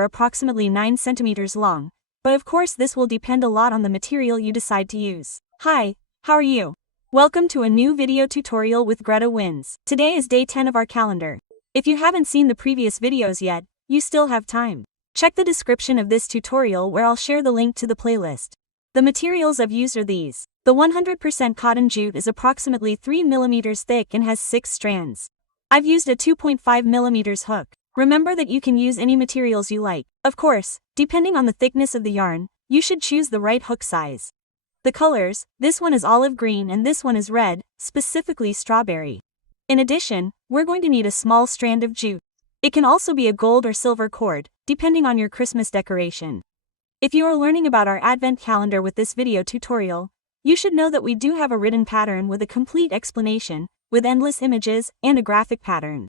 are approximately 9 centimeters long, but of course this will depend a lot on the material you decide to use. Hi, how are you? Welcome to a new video tutorial with GretaWings. Today is day 10 of our calendar. If you haven't seen the previous videos yet, you still have time. Check the description of this tutorial where I'll share the link to the playlist. The materials I've used are these. The 100% cotton jute is approximately 3 mm thick and has 6 strands. I've used a 2.5 mm hook. Remember that you can use any materials you like. Of course, depending on the thickness of the yarn, you should choose the right hook size. The colors, this one is olive green and this one is red, specifically strawberry. In addition, we're going to need a small strand of jute. It can also be a gold or silver cord, depending on your Christmas decoration. If you are learning about our Advent calendar with this video tutorial, you should know that we do have a written pattern with a complete explanation, with endless images and a graphic pattern.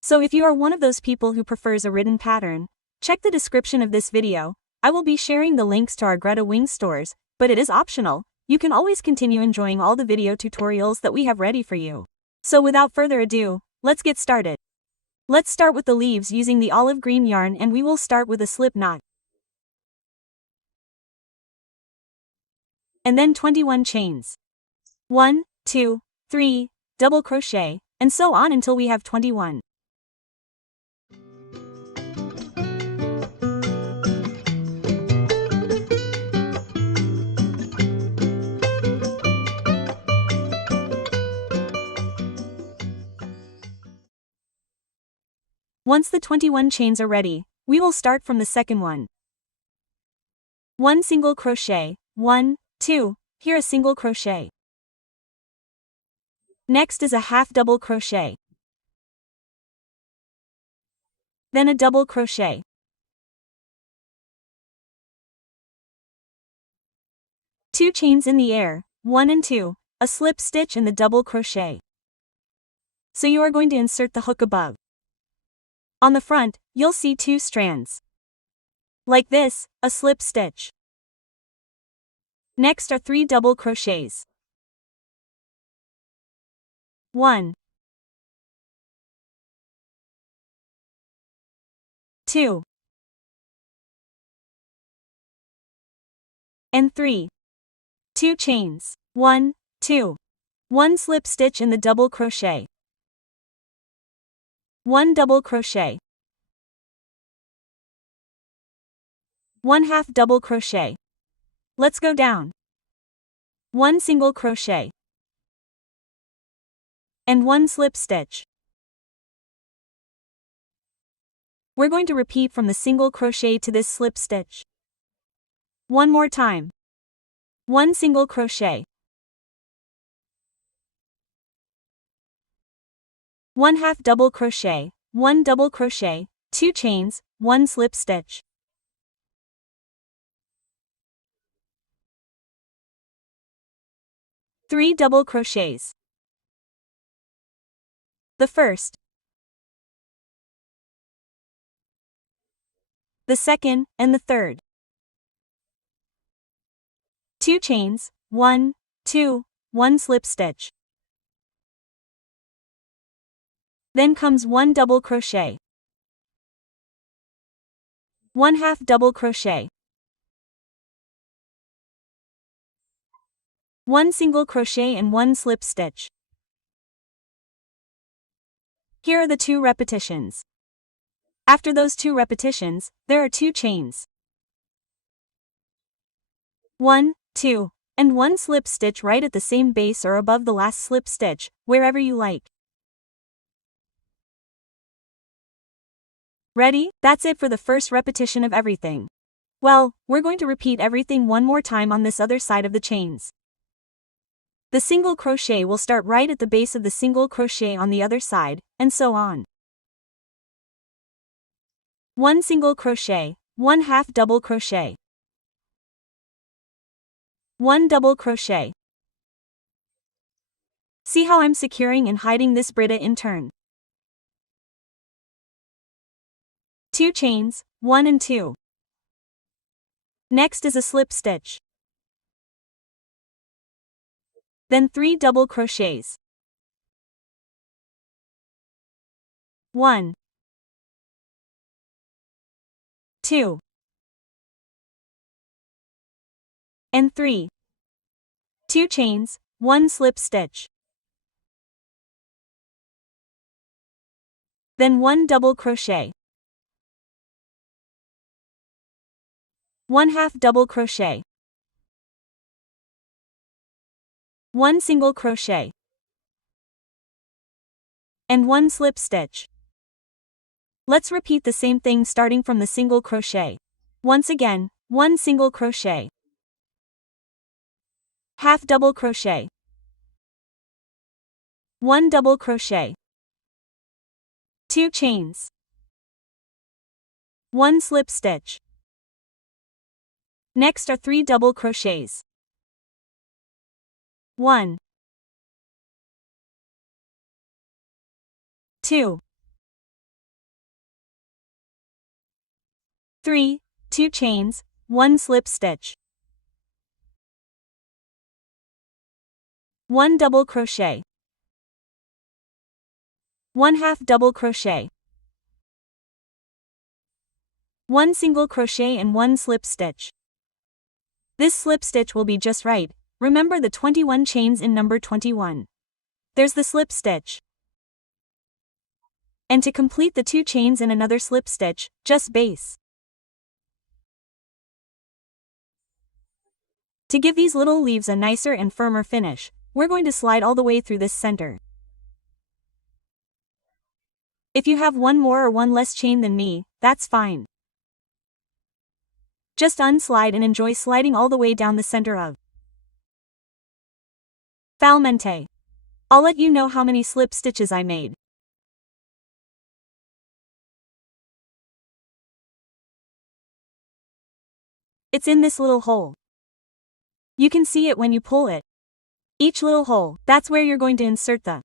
So if you are one of those people who prefers a written pattern, check the description of this video. I will be sharing the links to our GretaWings stores, but it is optional. You can always continue enjoying all the video tutorials that we have ready for you. So without further ado, let's get started. Let's start with the leaves using the olive green yarn, and we will start with a slip knot. And then 21 chains. 1, 2, 3, double crochet, and so on until we have 21. Once the 21 chains are ready, we will start from the second one. 1 single crochet, 1, 2, here a single crochet. Next is a half double crochet. Then a double crochet. Two chains in the air, 1 and 2, a slip stitch and the double crochet. So you are going to insert the hook above. On the front, you'll see 2 strands. Like this, a slip stitch. Next are 3 double crochets. 1, 2, and 3. 2 chains, 1, 2. 1 slip stitch in the double crochet. 1 double crochet. 1 half double crochet. Let's go down. 1 single crochet. And 1 slip stitch. We're going to repeat from the single crochet to this slip stitch. One more time. 1 single crochet. 1 half double crochet, 1 double crochet, 2 chains, 1 slip stitch. Three double crochets. The first, the second, and the third. 2 chains, 1, 2, 1 slip stitch. Then comes 1 double crochet. 1 half double crochet. 1 single crochet and 1 slip stitch. Here are the 2 repetitions. After those 2 repetitions, there are 2 chains. 1, 2, and 1 slip stitch right at the same base or above the last slip stitch, wherever you like. Ready? That's it for the first repetition of everything. Well, we're going to repeat everything one more time on this other side of the chains. The single crochet will start right at the base of the single crochet on the other side, and so on. 1 single crochet, 1 half double crochet. 1 double crochet. See how I'm securing and hiding this Brita in turn. 2 chains, 1 and 2. Next is a slip stitch. Then 3 double crochets. 1, 2, and 3. 2 chains, 1 slip stitch. Then 1 double crochet. 1 half double crochet. 1 single crochet. And 1 slip stitch. Let's repeat the same thing starting from the single crochet. Once again, 1 single crochet. Half double crochet. 1 double crochet. 2 chains. 1 slip stitch. Next are 3 double crochets. 1, 2, 3, 2 chains, 1 slip stitch. 1 double crochet. 1 half double crochet. 1 single crochet and 1 slip stitch. This slip stitch will be just right. Remember the 21 chains in number 21. There's the slip stitch. And to complete the 2 chains and another slip stitch, just base. To give these little leaves a nicer and firmer finish, we're going to slide all the way through this center. If you have one more or one less chain than me, that's fine. Just unslide and enjoy sliding all the way down the center of Finalmente. I'll let you know how many slip stitches I made. It's in this little hole. You can see it when you pull it. Each little hole, that's where you're going to insert the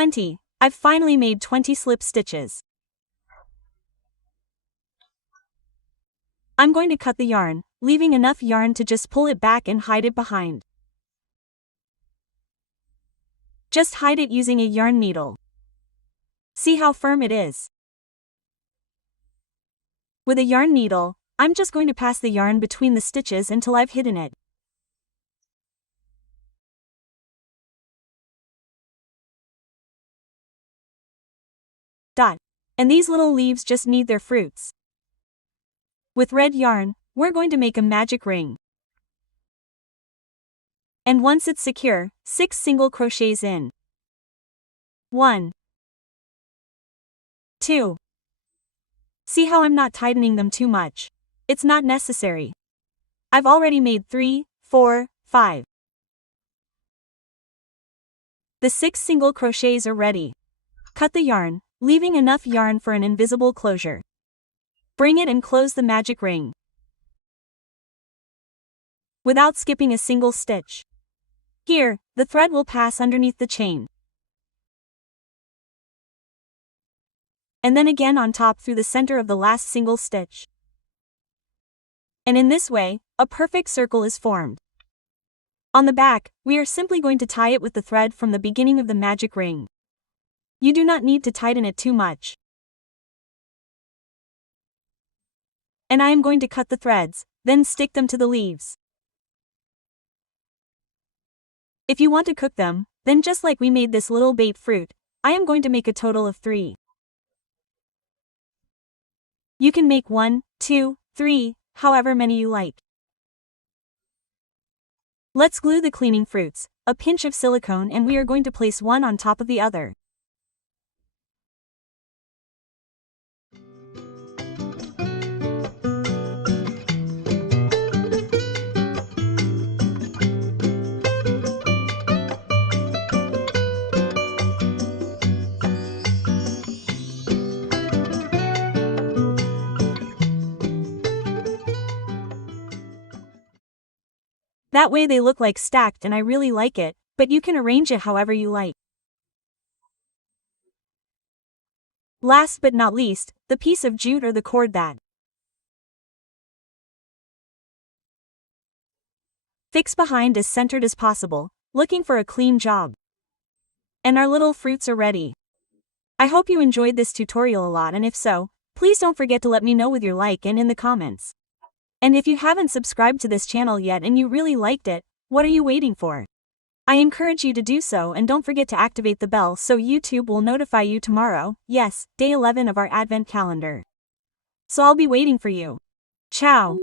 $20. I've finally made 20 slip stitches. I'm going to cut the yarn, leaving enough yarn to just pull it back and hide it behind. Just hide it using a yarn needle. See how firm it is? With a yarn needle, I'm just going to pass the yarn between the stitches until I've hidden it. And these little leaves just need their fruits. With red yarn, we're going to make a magic ring. And once it's secure, 6 single crochets in. 1, 2. See how I'm not tightening them too much? It's not necessary. I've already made 3, 4, 5. The 6 single crochets are ready. Cut the yarn, leaving enough yarn for an invisible closure. Bring it and close the magic ring without skipping a single stitch. Here, the thread will pass underneath the chain. And then again on top through the center of the last single stitch. And in this way, a perfect circle is formed. On the back, we are simply going to tie it with the thread from the beginning of the magic ring. You do not need to tighten it too much. And I am going to cut the threads, then stick them to the leaves. If you want to cook them, then just like we made this little bait fruit, I am going to make a total of 3. You can make 1, 2, 3, however many you like. Let's glue the cleaning fruits, a pinch of silicone, and we are going to place one on top of the other. That way they look like stacked and I really like it, but you can arrange it however you like. Last but not least, the piece of jute or the cord that fix behind as centered as possible, looking for a clean job. And our little fruits are ready. I hope you enjoyed this tutorial a lot, and if so, please don't forget to let me know with your like and in the comments. And if you haven't subscribed to this channel yet and you really liked it, what are you waiting for? I encourage you to do so, and don't forget to activate the bell so YouTube will notify you tomorrow, yes, day 11 of our Advent calendar. So I'll be waiting for you. Ciao.